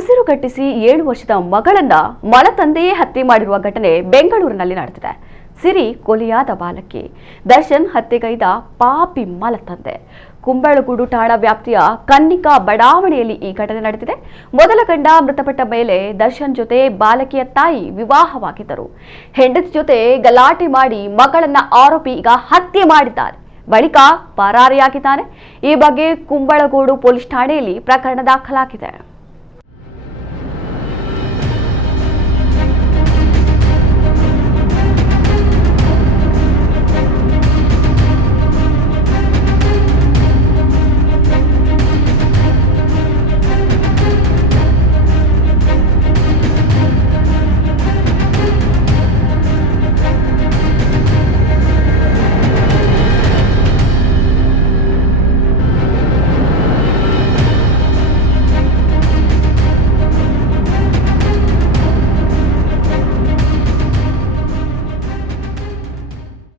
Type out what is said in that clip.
ಉಸಿರುಗಟ್ಟಿಸಿ 7 ವರ್ಷದ ಮಗಳನ್ನ ಮಲತಂದೆಯೇ ಹತ್ಯೆ ಮಾಡಿರುವ ಘಟನೆ ಬೆಂಗಳೂರಿನಲ್ಲಿ ನಡೆದಿದೆ. ಸಿರಿ ಕೊಲೆಯಾದ ಬಾಲಕಿ, ದರ್ಶನ್ ಹತ್ಯೆಗೈದ ಪಾಪಿ ಮಲತಂದೆ. ಕುಂಬಳಗೂಡು ಠಾಣಾ ವ್ಯಾಪ್ತಿಯ ಕನ್ನಿಕಾ ಬಡಾವಣೆಯಲ್ಲಿ ಈ ಘಟನೆ ನಡೆದಿದೆ. ಮೊದಲ ಗಂಡ ಮೃತಪಟ್ಟ ಮೇಲೆ ದರ್ಶನ್ ಜೊತೆ ಬಾಲಕಿಯ ತಾಯಿ ವಿವಾಹವಾಗಿದ್ದರು. ಹೆಂಡತಿ ಜೊತೆ ಗಲಾಟೆ ಮಾಡಿ ಮಗಳನ್ನ ಆರೋಪಿ ಈಗ ಹತ್ಯೆ ಮಾಡಿದ್ದಾರೆ. ಬಳಿಕ ಪರಾರಿಯಾಗಿದ್ದಾನೆ. ಈ ಬಗ್ಗೆ ಕುಂಬಳಗೂಡು ಪೊಲೀಸ್ ಠಾಣೆಯಲ್ಲಿ ಪ್ರಕರಣ ದಾಖಲಾಗಿದೆ.